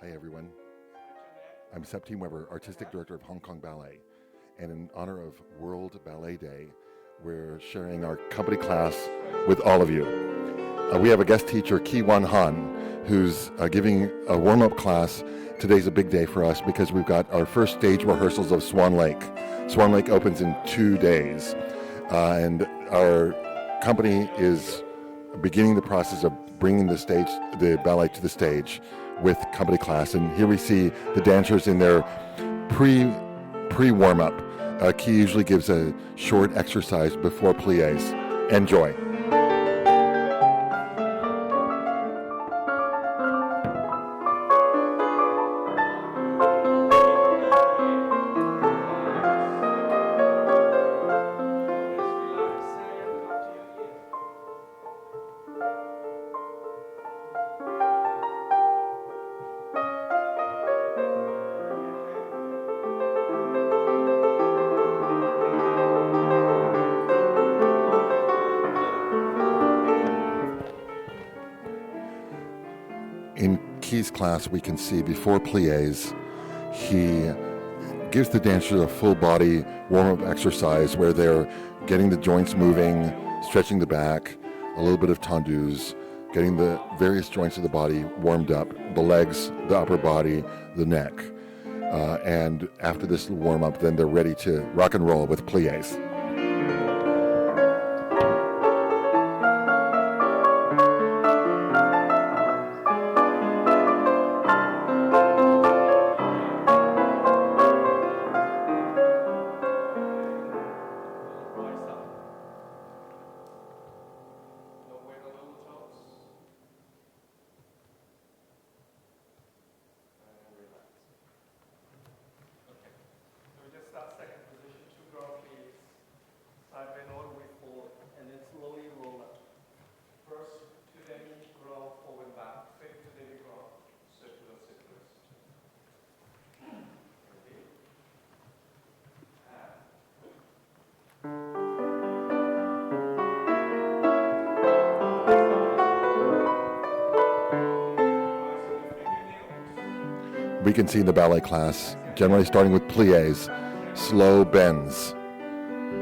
Hi everyone, I'm Septime Weber, Artistic Director of Hong Kong Ballet, and in honor of World Ballet Day, we're sharing our company class with all of you. We have a guest teacher, Ki Wan Han, who's giving a warm-up class. Today's a big day for us because we've got our first stage rehearsals of Swan Lake. Swan Lake opens in 2 days, and our company is beginning the process of bringing the ballet to the stage with company class. And here we see the dancers in their pre-warm-up. Ki usually gives a short exercise before pliés. Enjoy. In Ki's class, we can see before pliés, he gives the dancers a full body warm-up exercise where they're getting the joints moving, stretching the back, a little bit of tendus, getting the various joints of the body warmed up, the legs, the upper body, the neck. And after this warm-up, then they're ready to rock and roll with pliés. We can see in the ballet class, generally starting with pliés, slow bends,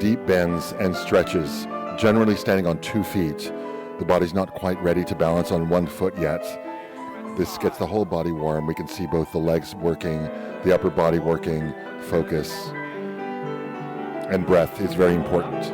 deep bends and stretches, generally standing on 2 feet. The body's not quite ready to balance on 1 foot yet. This gets the whole body warm. We can see both the legs working, the upper body working, focus, and breath is very important.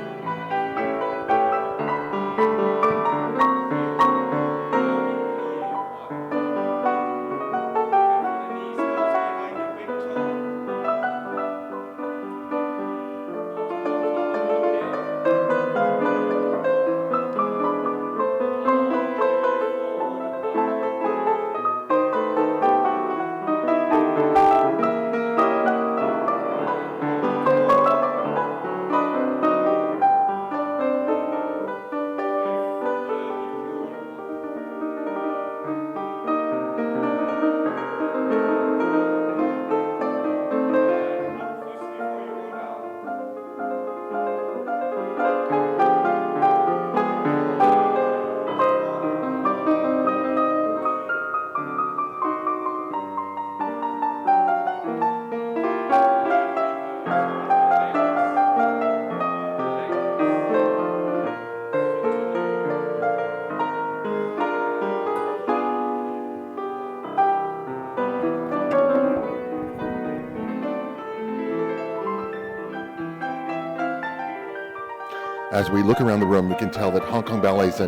As we look around the room, we can tell that Hong Kong Ballet is a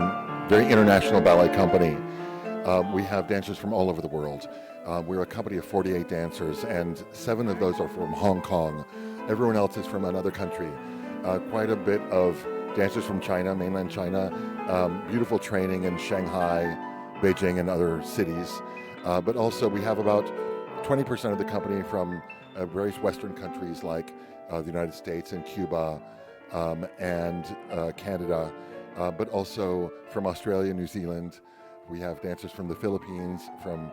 very international ballet company. We have dancers from all over the world. We're a company of 48 dancers, and 7 of those are from Hong Kong. Everyone else is from another country. Quite a bit of dancers from China, mainland China, beautiful training in Shanghai, Beijing, and other cities. But also we have about 20% of the company from various Western countries like the United States and Cuba, and Canada, but also from Australia, New Zealand. We have dancers from the Philippines, from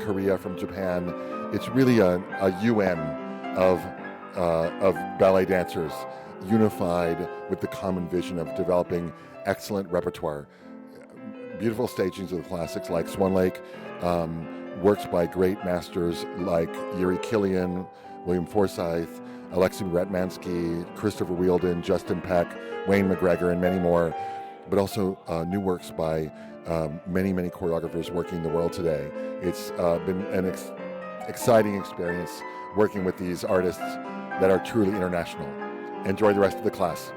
Korea, from Japan. It's really a UN of ballet dancers unified with the common vision of developing excellent repertoire. Beautiful stagings of the classics like Swan Lake, works by great masters like Yuri Killian, William Forsythe, Alexei Ratmansky, Christopher Wheeldon, Justin Peck, Wayne McGregor, and many more, but also new works by many, many choreographers working in the world today. It's been an exciting experience working with these artists that are truly international. Enjoy the rest of the class.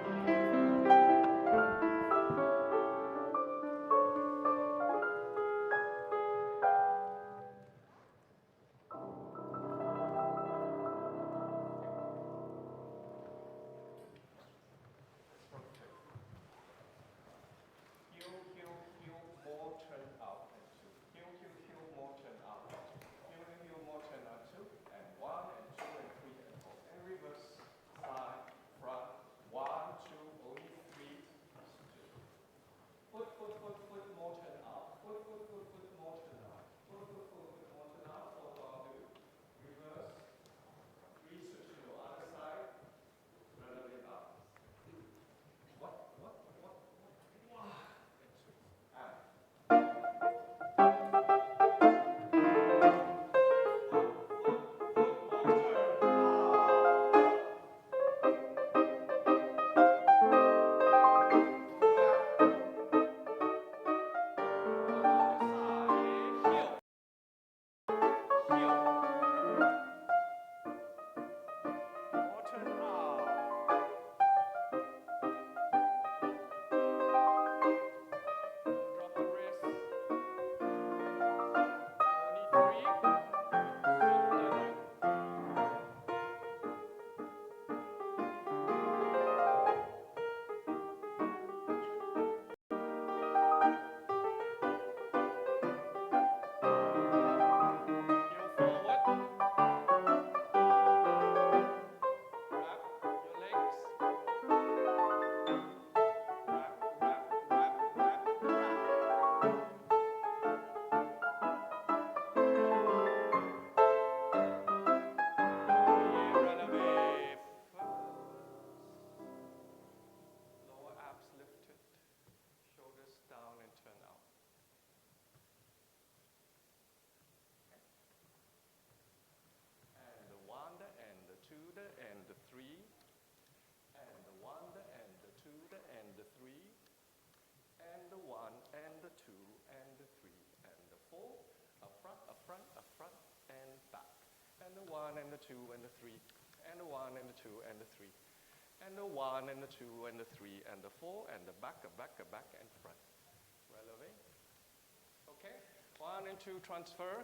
One and the two and the three, and the one and the two and the three, and the one and the two and the three and the four and the back and front. Releve. Okay. One and two transfer.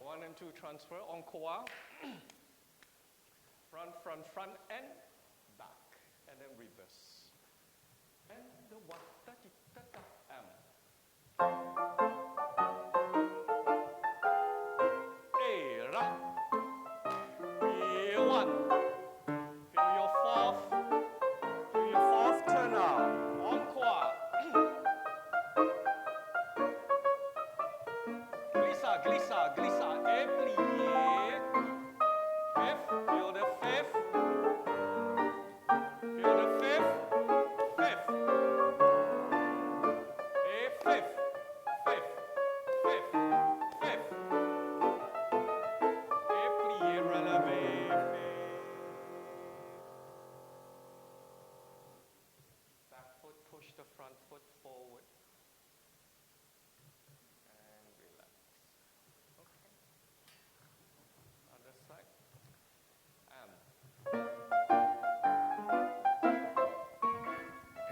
One and two transfer. Encore. Front and back, and then reverse. And the one da di da da am.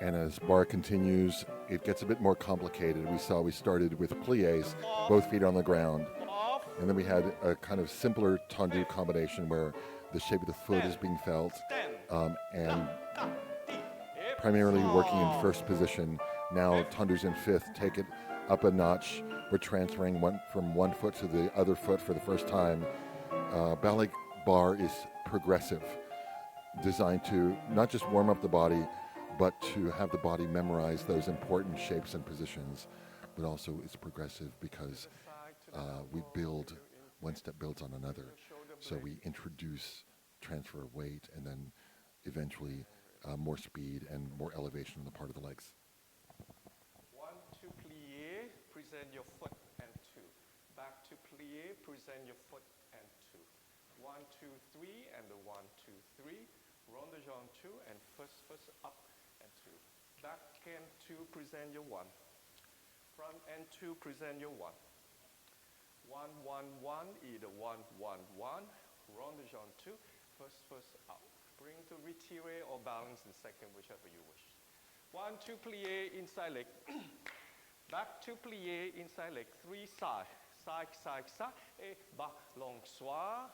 And as bar continues, it gets a bit more complicated. We started with pliés, both feet on the ground. And then we had a kind of simpler tendu combination where the shape of the foot is being felt. And primarily working in first position. Now tendus in fifth take it up a notch. We're transferring from one foot to the other foot for the first time. Ballet bar is progressive, designed to not just warm up the body, but to have the body memorize those important shapes and positions. But also it's progressive because we build, one step builds on another. So we introduce transfer of weight and then eventually more speed and more elevation on the part of the legs. 1, 2, plie, present your foot and 2. Back to plie. plie, present your foot and 2. 1, 2, 3, and the 1, 2, 3. Rond de jambe 2, and first up and 2. Back and 2, present your 1. Front and 2, present your 1. 1, 1, 1, either 1, 1, 1. Rond de jambe 2, first up. Bring to retire or balance in second, whichever you wish. 1, 2, plie, inside leg. Back to plie, inside leg. 3, side. Side, side, side. Et bas, long soir.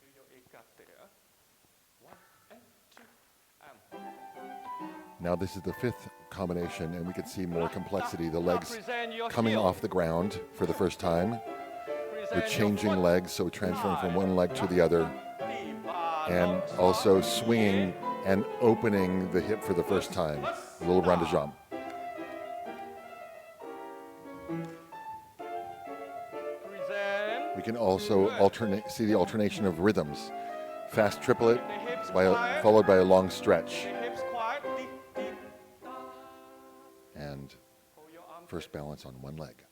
Do your écarté. 1 and 2. Now this is the fifth combination, and we can see more complexity. The legs coming off the ground for the first time. We're changing legs, so we're transferring from one leg to the other, and also swinging and opening the hip for the first time. A little rond de jambe. We can also see the alternation of rhythms. Fast triplet, followed by a long stretch. And first balance on one leg.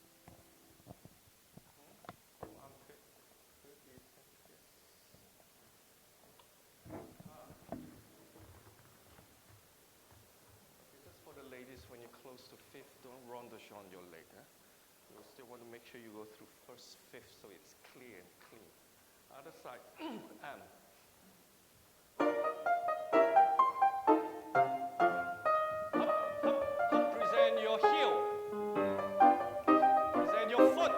When you're close to fifth, don't rondish on your leg. You still want to make sure you go through first, fifth, so it's clear and clean. Other side. Present your heel. Present your foot.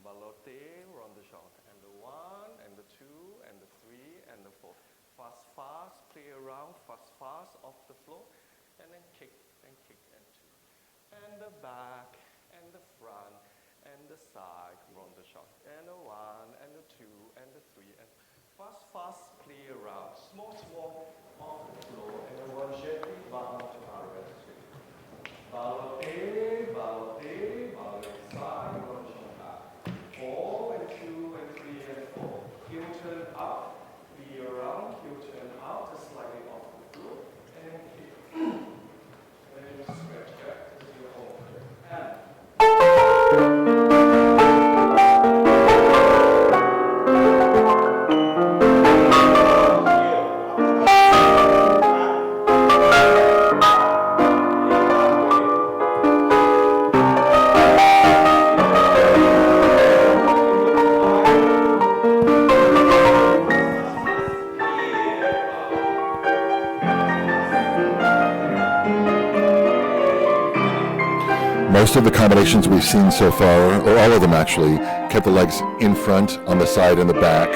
Ballet, rond de jambe, and the 1, and the 2, and the 3, and the 4. Fast, fast, play around, fast, fast, off the floor, and then kick, and 2. And the back, and the front, and the side, rond de jambe, and the 1, and the 2, and the 3, and fast, fast, play around. Small, off the floor, and the 1 gently, bottom to arrière. Ballet, ballet, ballet, side, rond de jambe. 4 and 2 and 3 and 4. Heel turn up, be around, heel turn out, just slightly off the floor, and then kick. And then you stretch back to your home. Most of the combinations we've seen so far, or all of them actually, kept the legs in front, on the side, and the back.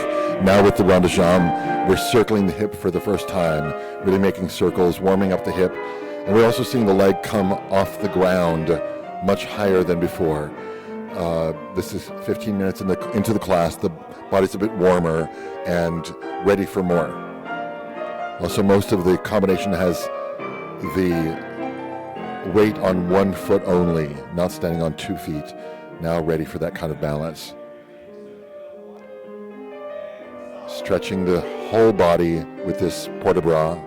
Now with the rond de jambe, we're circling the hip for the first time, really making circles, warming up the hip. And we're also seeing the leg come off the ground much higher than before. This is 15 minutes into the class. The body's a bit warmer and ready for more. Also, most of the combination has the weight on one foot only, not standing on 2 feet, now ready for that kind of balance. Stretching the whole body with this port-de-bras.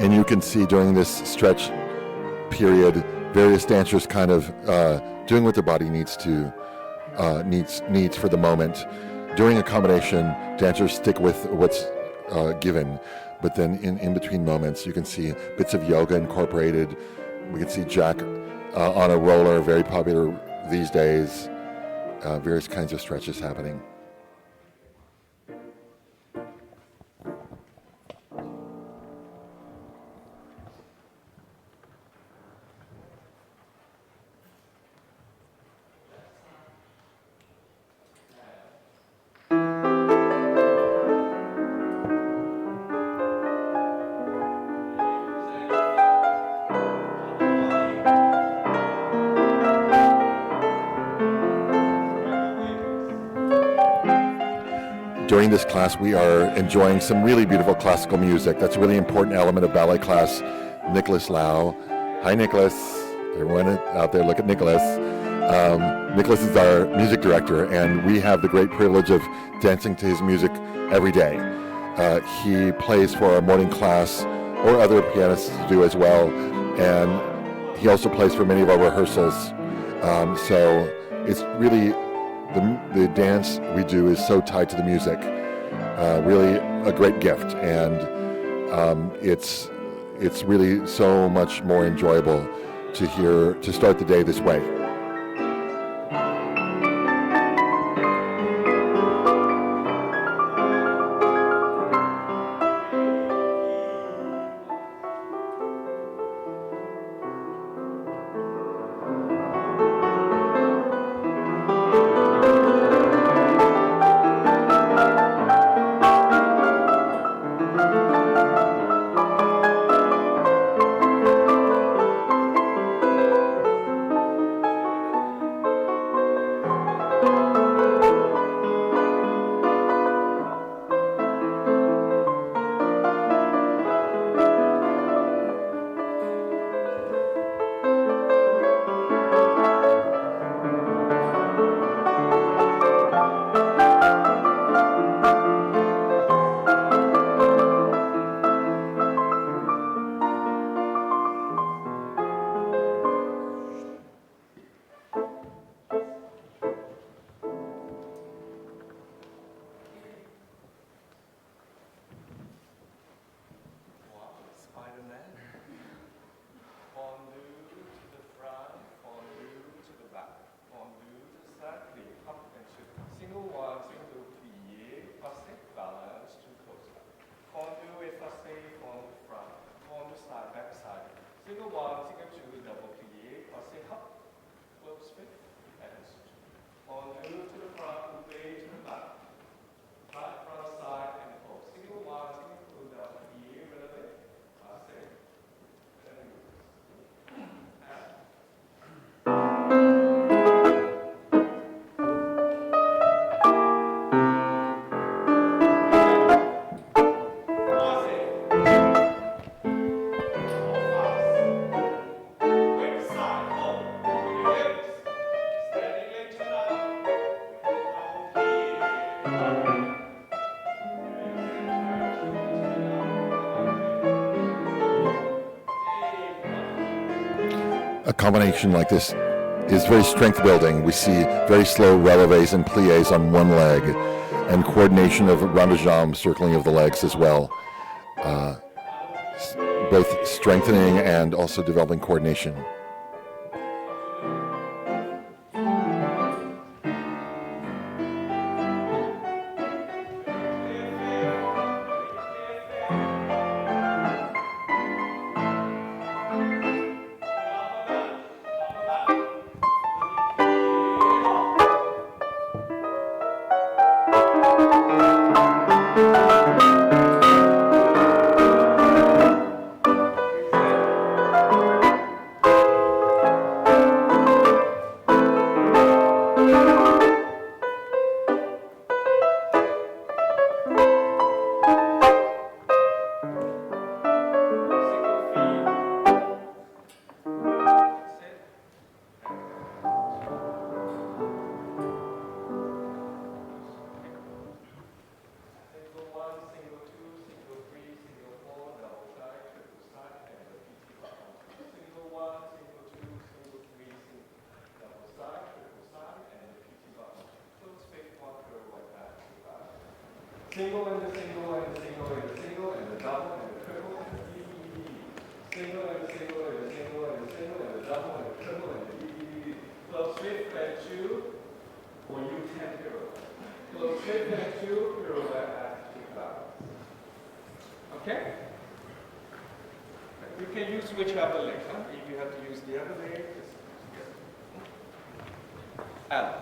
And you can see during this stretch period, various dancers kind of doing what their body needs for the moment. During a combination, dancers stick with what's given, but then in between moments, you can see bits of yoga incorporated. We can see Jack on a roller, very popular these days. Various kinds of stretches happening. During this class, we are enjoying some really beautiful classical music. That's a really important element of ballet class. Nicholas Lau. Hi, Nicholas. Everyone out there, look at Nicholas. Nicholas is our music director, and we have the great privilege of dancing to his music every day. He plays for our morning class, or other pianists do as well, and he also plays for many of our rehearsals. So it's really, the dance we do is so tied to the music. Really a great gift, and it's really so much more enjoyable to start the day this way. A combination like this is very strength building. We see very slow releves and pliés on one leg, and coordination of rond de jambe, circling of the legs as well. Both strengthening and also developing coordination. Single and the single and the single and the single and the double and the triple and the BBD. Single and the single and the single and the single and the double and the triple and the BBD. Close shift and two, or U10 pirouette. Close shift and two, pirouette at kick balance. Okay? You can use whichever leg. Huh? If you have to use the other leg, just use the other.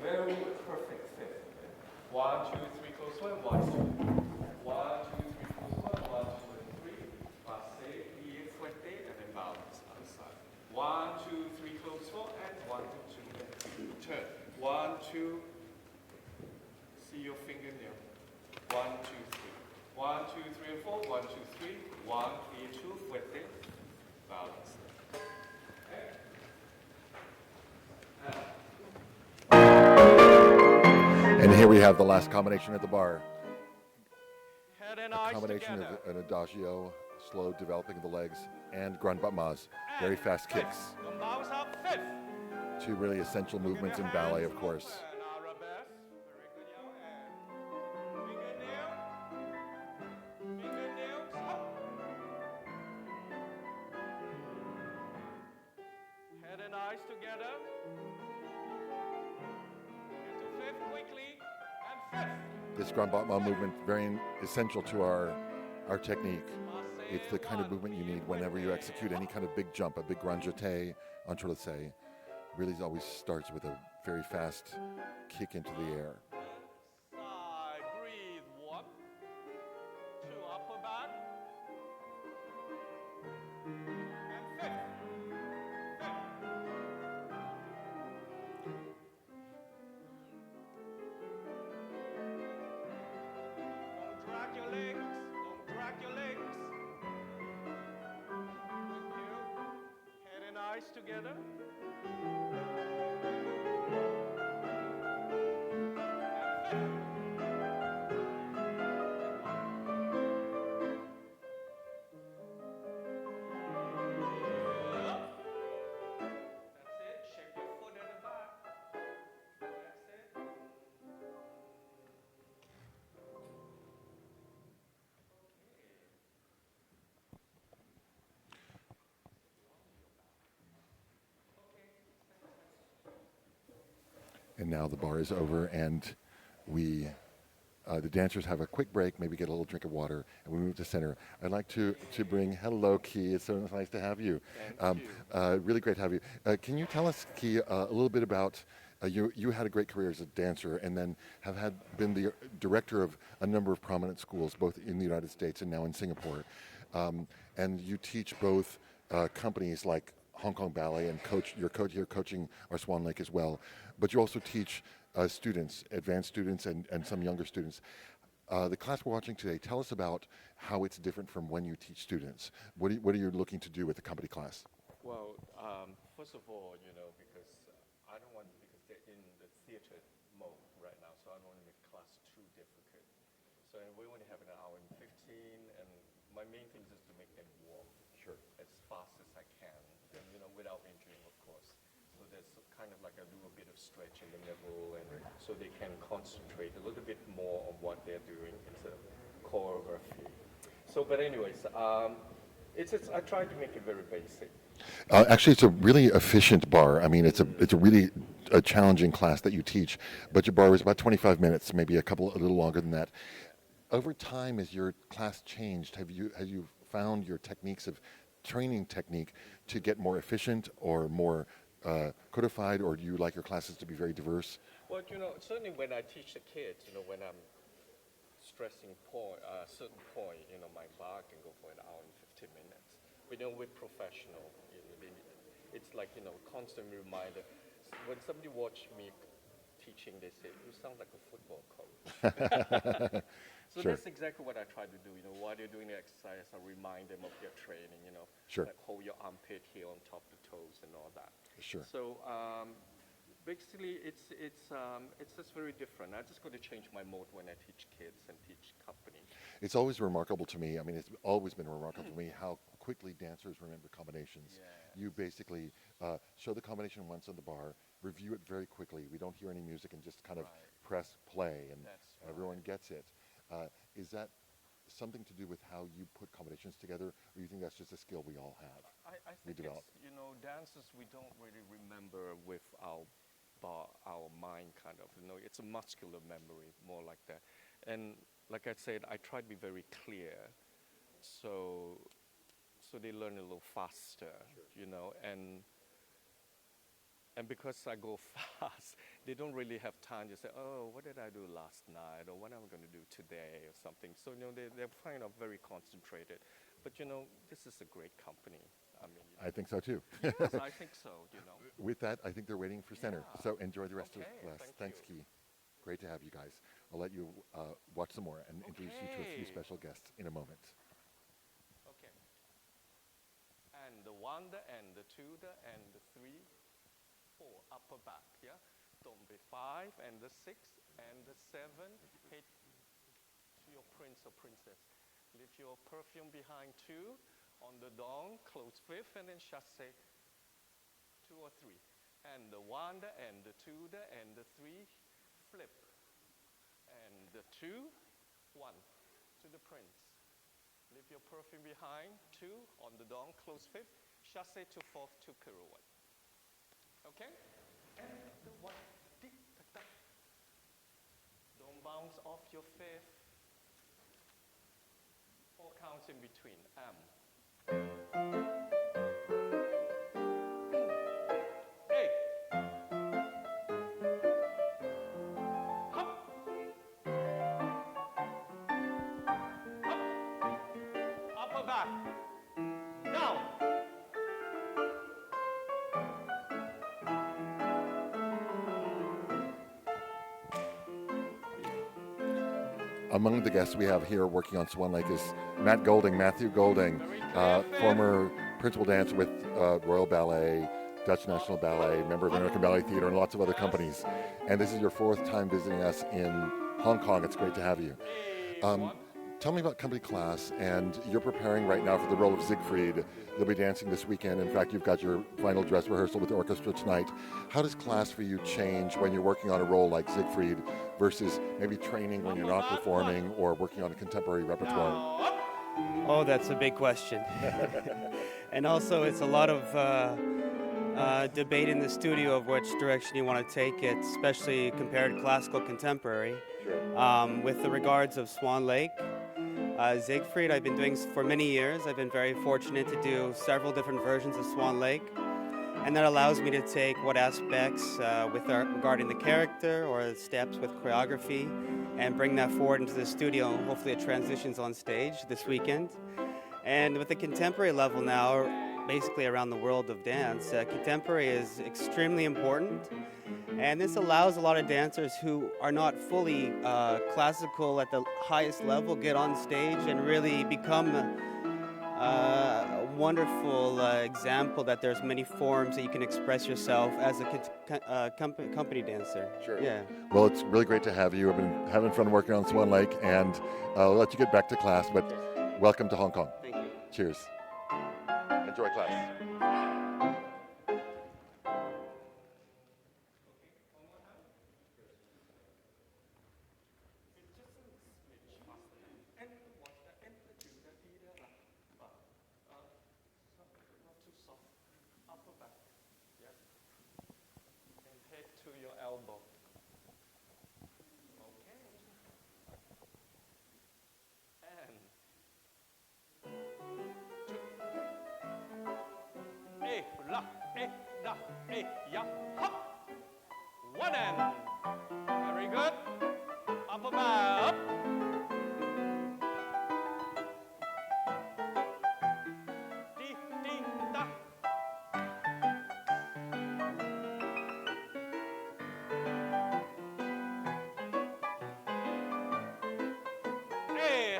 Very perfect fit. 1, 2, 3, close one, 1, 2. 1, 2, 3, close one, 1, 2, and 3. Passe, plie, fouette, and then balance outside. 1, 2, 3, close one, and 1, 2, and 3. Turn. 1, 2. See your fingernail. 1, 2, 3. 1, 2, 3, and 4. 1, 2, 3. 1, plie, 2, fouette, balance. And here we have the last combination at the bar. Head and A eyes combination together. of an adagio, slow developing of the legs, and grand battements, very fast kicks. Bounce up fifth. Two really essential movements in ballet, of course. And arabesque. Very good, young. And fingernail. Fingernails up. Head and eyes together. Into fifth quickly. And fifth. This grand battement movement, very essential to our technique. It's the kind of movement you need whenever you execute any kind of big jump, a big grand jeté, entrelace. Really always starts with a very fast kick into the air. Side, breathe. 1, 2, upper back. And fifth. Don't drag your legs. Don't drag your legs. Thank you. Head and eyes together. That's it. Shape your foot at the back. That's it. And now the bar is over, and the dancers have a quick break, maybe get a little drink of water, and we move to center. I'd like to bring, hello, Key. It's so nice to have you. Thank you. Really great to have you. Can you tell us, Key, a little bit about, you had a great career as a dancer and then have been the director of a number of prominent schools, both in the United States and now in Singapore. And you teach both companies like Hong Kong Ballet and you're coaching our Swan Lake as well. But you also teach students, advanced students and some younger students. The class we're watching today, tell us about how it's different from when you teach students. What are you looking to do with the company class? Well, first of all, because I don't want, because they're in the theater mode right now, so I don't want to make class too difficult. So we only have an hour and 15, and my main thing is to make them walk as fast as I can, and, without injuring, of course. there's kind of like a little bit of stretch in the middle, and so they can concentrate a little bit more on what they're doing instead of choreography. So, but anyways, I try to make it very basic. Actually, it's a really efficient bar. I mean, it's a really a challenging class that you teach, but your bar is about 25 minutes, maybe a little longer than that. Over time, as your class changed, have you found your techniques of training technique to get more efficient or more codified, or do you like your classes to be very diverse? Well, certainly when I teach the kids, when I'm stressing certain point, my bar can go for an hour and 15 minutes. But with professional, it's like, constant reminder. When somebody watch me teaching, they say, you sound like a football coach. So Sure. that's exactly what I try to do. While they're doing the exercise, I remind them of their training, Sure. like hold your armpit here on top of the toes and all that. Sure. So basically, it's just very different. I just got to change my mode when I teach kids and teach company. It's always remarkable to me. I mean, it's always been remarkable to me how quickly dancers remember combinations. Yes. You basically show the combination once on the bar, review it very quickly. We don't hear any music and just kind of press play, and That's everyone gets it. Is that something to do with how you put combinations together, or you think that's just a skill we all have? I think develop? it's, dancers, we don't really remember with our mind kind of, it's a muscular memory, more like that. And like I said, I try to be very clear, so they learn a little faster, and because I go fast, they don't really have time to say, oh, what did I do last night, or what am I going to do today, or something. So, they're kind of very concentrated. But, this is a great company. I mean, I think so too. yes, I think so, With that, I think they're waiting for center. Yeah. So enjoy the rest of Okay, the class. thank Thanks, you. Key. Great to have you guys. I'll let you watch some more and introduce you to a few Okay. special guests in a moment. Okay. And the 1, the and the 2, the and the 3, 4, upper back, yeah? Don't be 5, and the 6, and the 7. Head to your prince or princess. Leave your perfume behind 2. On the dong, close 5th, and then chassé 2 or 3. And the 1, the and the 2, the and the 3, flip. And the 2, 1, to the prince. Leave your perfume behind, 2, on the dong, close 5th, chassé to 4th, to pirouette. Okay? And the 1, tick, tack, tack. Don't bounce off your 5th. 4 counts in between, Hey! Hop! Up! Upper back. Down. Among the guests we have here working on Swan Lake is Matthew Golding, former principal dancer with Royal Ballet, Dutch National Ballet, member of American Ballet Theatre, and lots of other companies. And this is your 4th time visiting us in Hong Kong. It's great to have you. Tell me about company class, and you're preparing right now for the role of Siegfried. You'll be dancing this weekend. In fact, you've got your final dress rehearsal with the orchestra tonight. How does class for you change when you're working on a role like Siegfried versus maybe training when you're not performing or working on a contemporary repertoire? Oh, that's a big question. And also, it's a lot of debate in the studio of which direction you want to take it, especially compared to classical contemporary. With the regards of Swan Lake, Siegfried, I've been doing for many years. I've been very fortunate to do several different versions of Swan Lake, and that allows me to take what aspects regarding the character or the steps with choreography and bring that forward into the studio. Hopefully it transitions on stage this weekend. And with the contemporary level now, basically around the world of dance, contemporary is extremely important. And this allows a lot of dancers who are not fully classical at the highest level get on stage and really become a wonderful example that there's many forms that you can express yourself as a company dancer. Sure. Yeah. Well, it's really great to have you. I've been having fun working on Swan Lake, and I'll let you get back to class, but welcome to Hong Kong. Thank you. Cheers. Enjoy class. elbow. Okay. And la, da, ya, hop. One end. Very good. Up above. Di, da.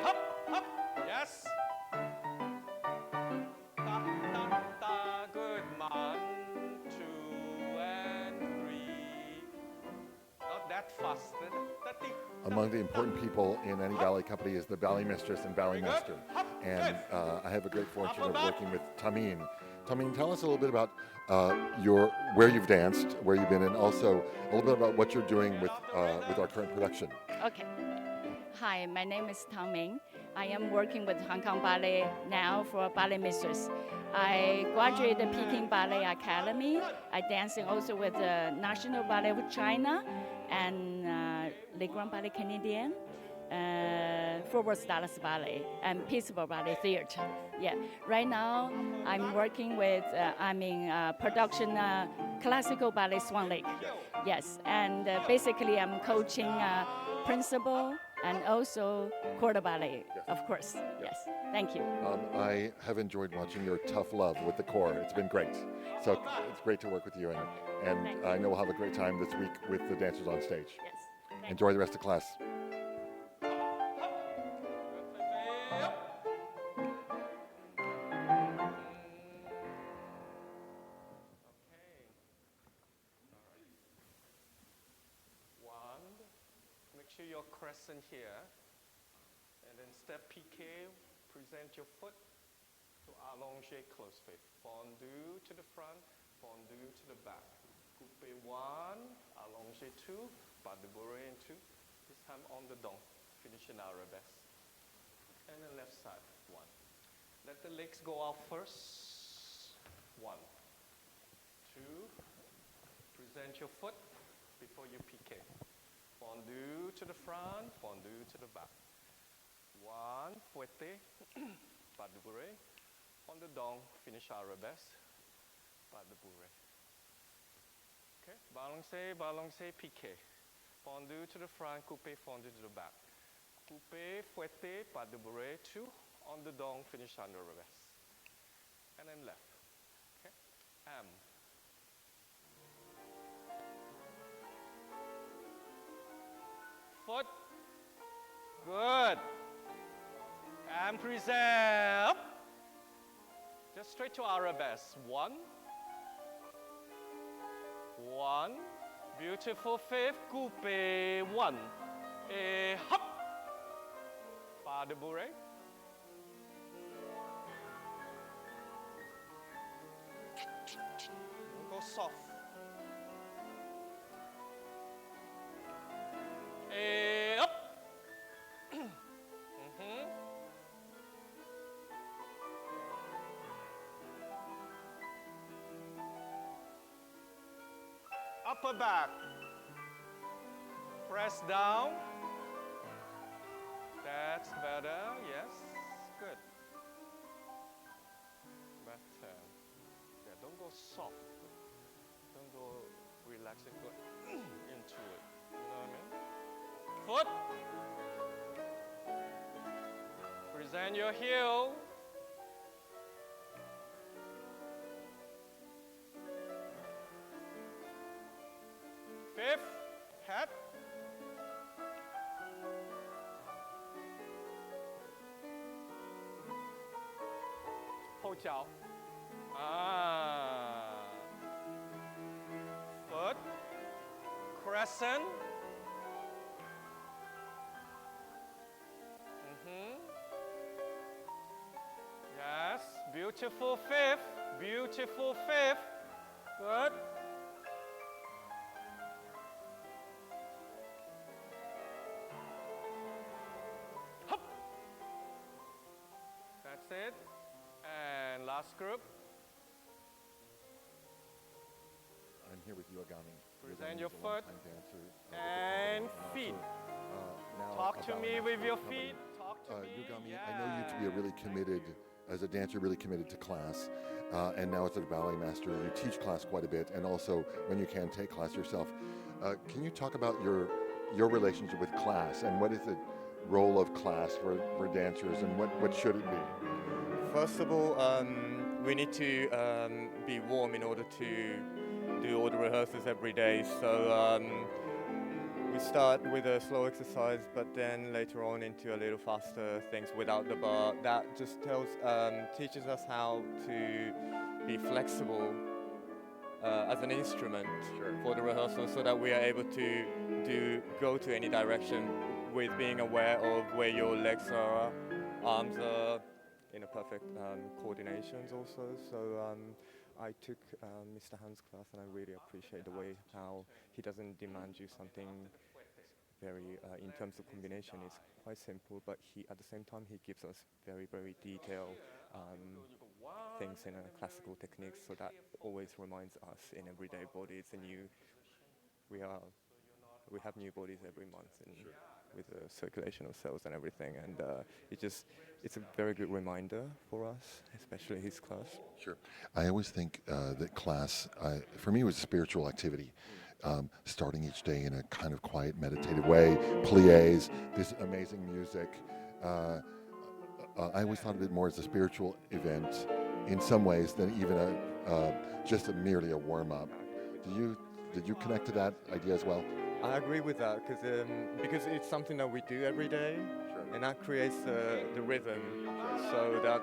Hop, hop. Yes. Da, da, da. Good. 1, 2, and 3. Not that fast. Among the important people in any ballet company is the ballet mistress and ballet master. And I have a great fortune of working with Tamine. Tamine, tell us a little bit about where you've danced, where you've been, and also a little bit about what you're doing with our current production. Okay. Hi, my name is Tang Ming. I am working with Hong Kong Ballet now for ballet mistress. I graduated Peking Ballet Academy. I dancing also with the National Ballet of China and Le Grand Ballet Canadien, Fort Worth Dallas Ballet, and Pittsburgh Ballet Theater. Yeah. Right now, I'm working with production classical ballet Swan Lake. Yes, and basically I'm coaching principal and also quarter ballet, of course. Yes, thank you. I have enjoyed watching your tough love with the corps. It's been great. So it's great to work with you, and I know we'll have a great time this week with the dancers on stage. Yes. Enjoy the rest of class. Your crescent here, and then step piqué, present your foot to allongé close fit. Fondu to the front, fondu to the back. Coupé 1, allongé 2, pas de bourrée in 2. This time on the dong, finish in arabesque. And then left side, 1. Let the legs go out first. 1, 2. Present your foot before you piqué. Fondu to the front, fondu to the back. 1, fouetté, pas de bourrée. On the dong, finish arabesque, pas de bourrée. Okay, balancé, balancé, piqué. Fondu to the front, coupé, fondu to the back. Coupé, fouetté, pas de bourrée, 2. On the dong, finish under arabesque. And then left. Okay, M. Foot. Good. And present. Just straight to arabesque. 1. 1. Beautiful fifth. Coupé. 1. A hop. Pas de bourrée. Don't go soft. Up. Upper back. Press down. That's better. Yes. Good. Better. Yeah, don't go soft. Don't go relaxing. Go into it. You know what I mean? Foot. Present your heel. Fifth, head. Ho jiao. Foot. Crescent. Yes, beautiful fifth, beautiful fifth. Good. Hop. That's it. And last group. I'm here with you, Agami. Present your foot and feet. Talk to me with your feet. Talk to me. Yugami, I know you to be a really committed, as a dancer, really committed to class. And now as a ballet master, you teach class quite a bit, and also when you can take class yourself. Can you talk about your relationship with class, and what is the role of class for dancers, and what should it be? First of all, we need to be warm in order to do all the rehearsals every day. So we start with a slow exercise, but then later on into a little faster things without the bar. That just teaches us how to be flexible as an instrument for the rehearsal, so that we are able to go to any direction with being aware of where your legs are, arms are, in a perfect coordinations also. So I took Mr. Han's class, and I really appreciate the way how he doesn't demand you something very, in terms of combination, it's quite simple, but at the same time, he gives us very, very detailed things in classical techniques, so that always reminds us in everyday bodies, and we have new bodies every month, and with the circulation of cells and everything, and it's a very good reminder for us, especially his class. Sure. I always think that class, for me, was a spiritual activity. Starting each day in a kind of quiet, meditative way, pliés, this amazing music. I always thought of it more as a spiritual event in some ways than even merely a warm-up. Did you connect to that idea as well? I agree with that, because it's something that we do every day, and that creates the rhythm, so that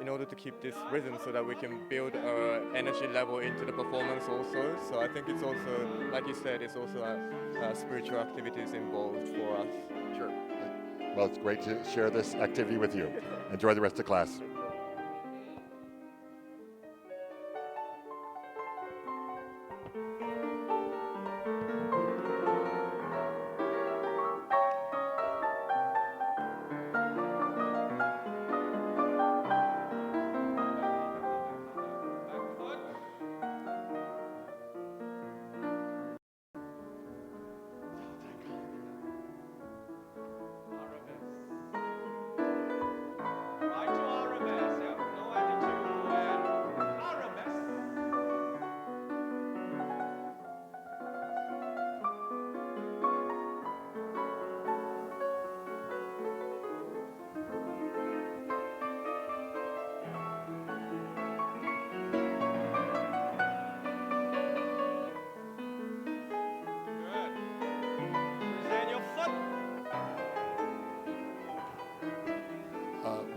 in order to keep this rhythm, so that we can build our energy level into the performance also. So I think it's also, like you said, it's also spiritual activities involved for us. Sure. Well, it's great to share this activity with you. Enjoy the rest of class.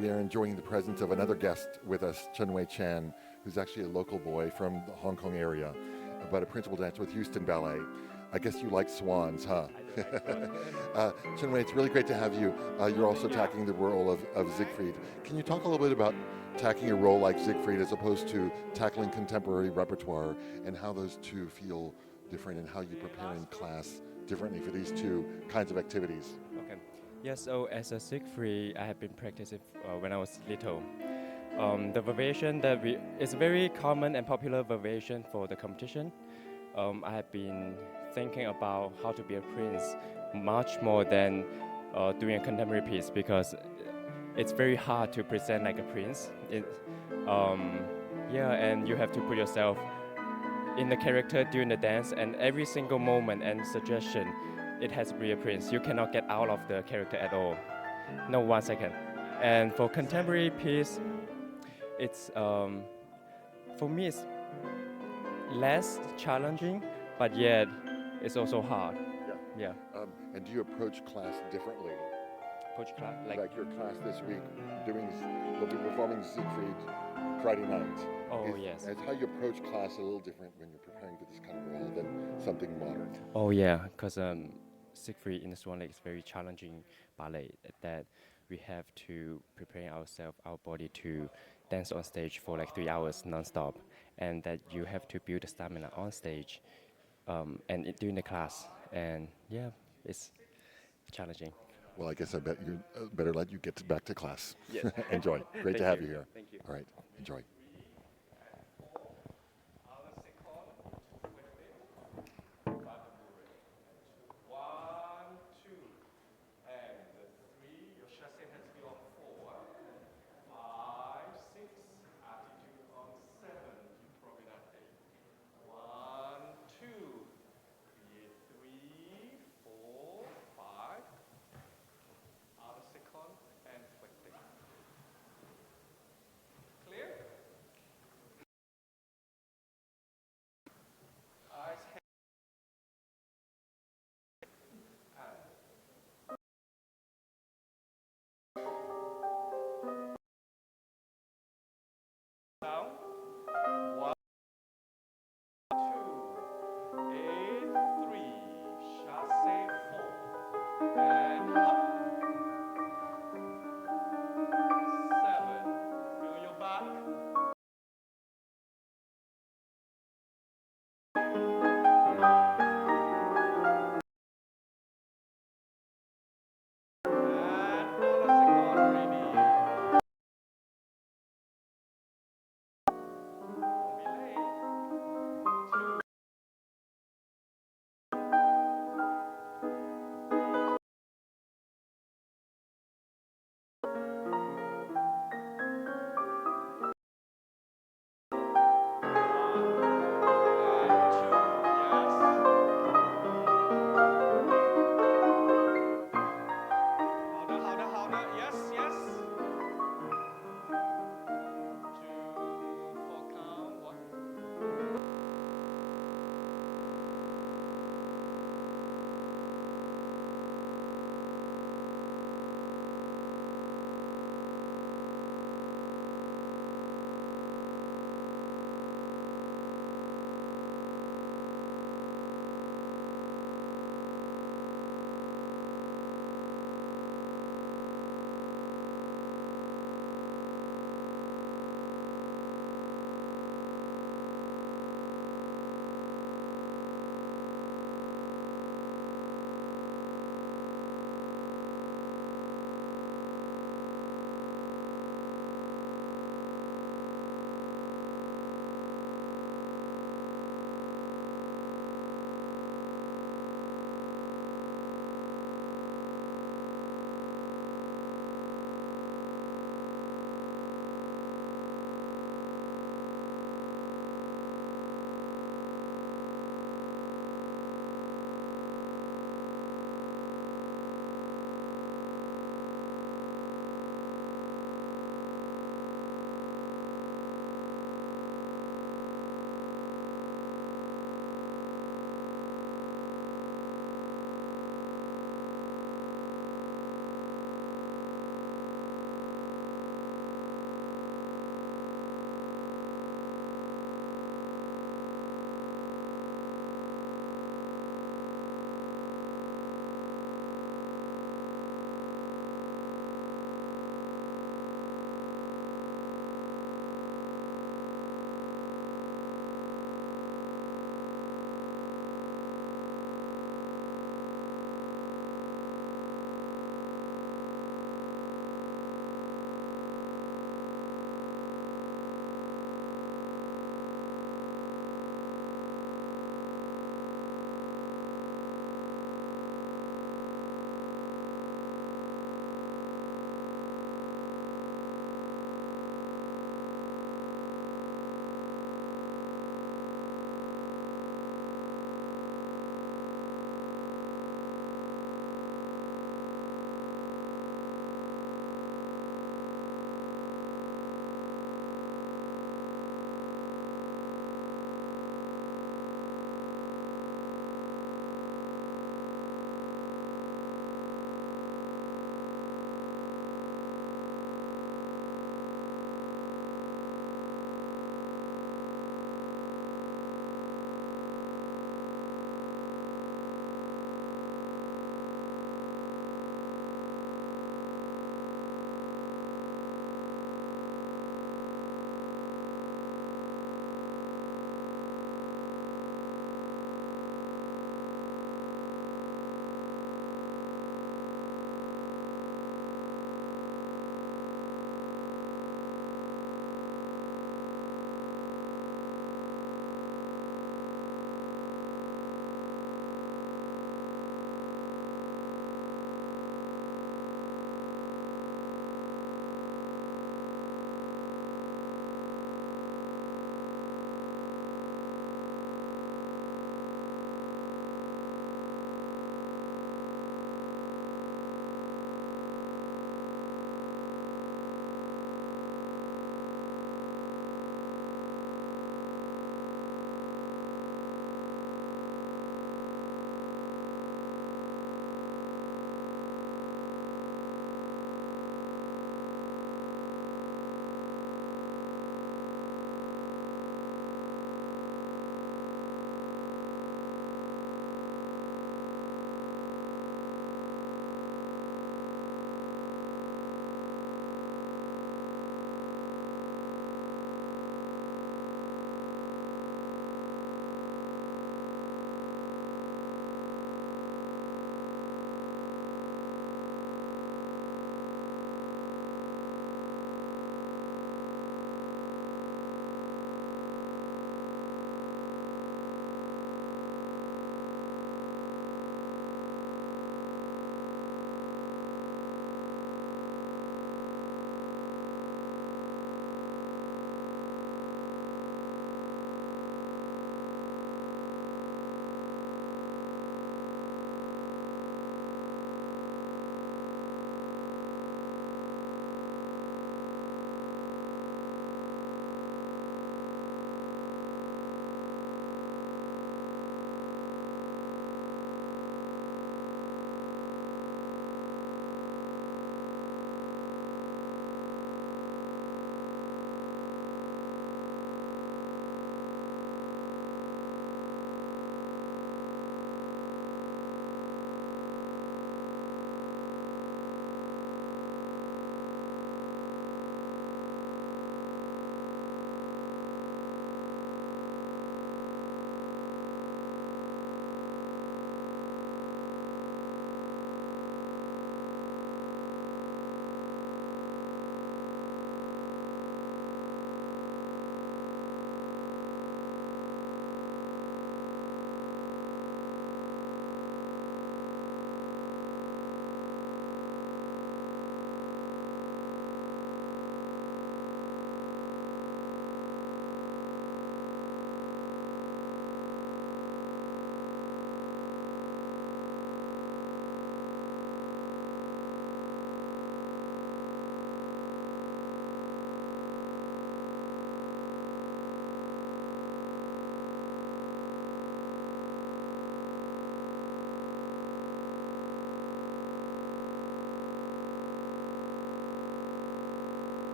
We are enjoying the presence of another guest with us, Chun-Wei Chan, who's actually a local boy from the Hong Kong area, but a principal dancer with Houston Ballet. I guess you like swans, huh? Chun-Wei, it's really great to have you. You're also tackling the role of Siegfried. Can you talk a little bit about tackling a role like Siegfried as opposed to tackling contemporary repertoire, and how those two feel different, and how you prepare in class differently for these two kinds of activities? Okay. Yes, so as a Siegfried, I have been practicing when I was little. The variation it's a very common and popular variation for the competition. I have been thinking about how to be a prince much more than doing a contemporary piece, because it's very hard to present like a prince. And you have to put yourself in the character during the dance, and every single moment and suggestion, it has to be a prince. You cannot get out of the character at all. No 1 second. And for contemporary piece, it's for me it's less challenging, but yet it's also hard. Yeah. And do you approach class differently? Approach class like your class this week, will be performing Siegfried Friday night. Oh, yes. It's how you approach class a little different when you're preparing for this kind of role than something modern. Oh yeah, because Siegfried in the Swan Lake is very challenging ballet that we have to prepare ourselves, our body to dance on stage for like 3 hours non-stop, and that you have to build the stamina on stage and during the class, and yeah, it's challenging. Well, I guess I bet you better let you get back to class. Yes. Enjoy. Great to have you here. Thank you. All right, enjoy.